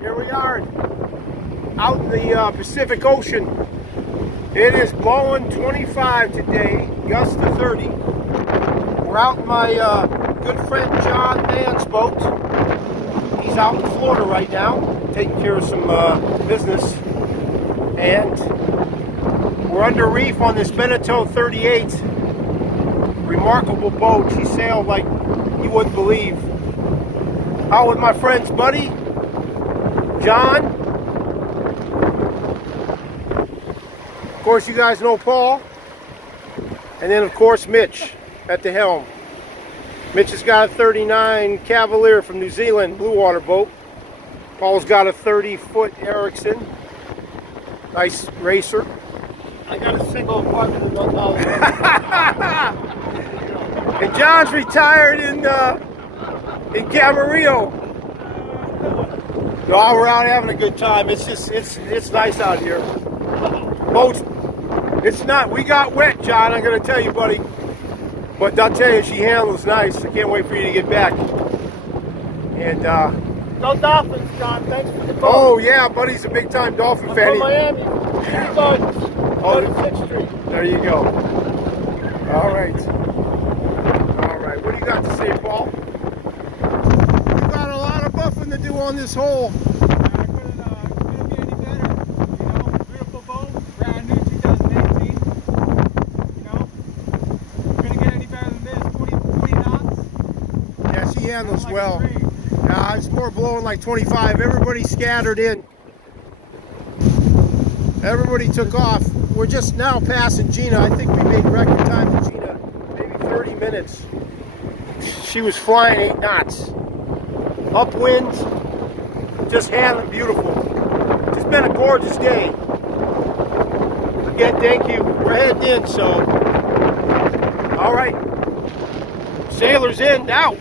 Here we are out in the Pacific Ocean. It is blowing 25 today, gusts to 30. We're out in my good friend John Mann's boat. He's out in Florida right now, taking care of some business. And we're under reef on this Beneteau 38. Remarkable boat. She sailed like you wouldn't believe. Out with my friend's buddy, John. Of course, you guys know Paul. And then, of course, Mitch at the helm. Mitch has got a 39 Cavalier from New Zealand, blue water boat. Paul's got a 30-foot Ericsson. Nice racer. I got a single apartment in $1. And John's retired in Camarillo. Oh, we're out having a good time. It's just, it's nice out here. Boats, it's not, we got wet, John, I'm going to tell you, buddy. But I'll tell you, she handles nice. I can't wait for you to get back. And, no dolphins, John. Thanks for the call. Oh, yeah, buddy's a big-time dolphin fan. From Miami. Oh, 6th Street. There you go. All right. All right. What do you got to say, Paul? We've got a lot of buffing to do on this hole. Couldn't be any better. You know, beautiful boat, brand new 2018. You know, couldn't get any better than this. 20 knots. Yeah, she handles like well. It's more blowing like 25. Everybody scattered in. Everybody took off. We're just now passing Gina. I think we made record time for Gina. Maybe 30 minutes. She was flying 8 knots. Upwind. Just handling beautiful. Just been a gorgeous day. Again, thank you. We're heading in, so. All right. Sailors in, out.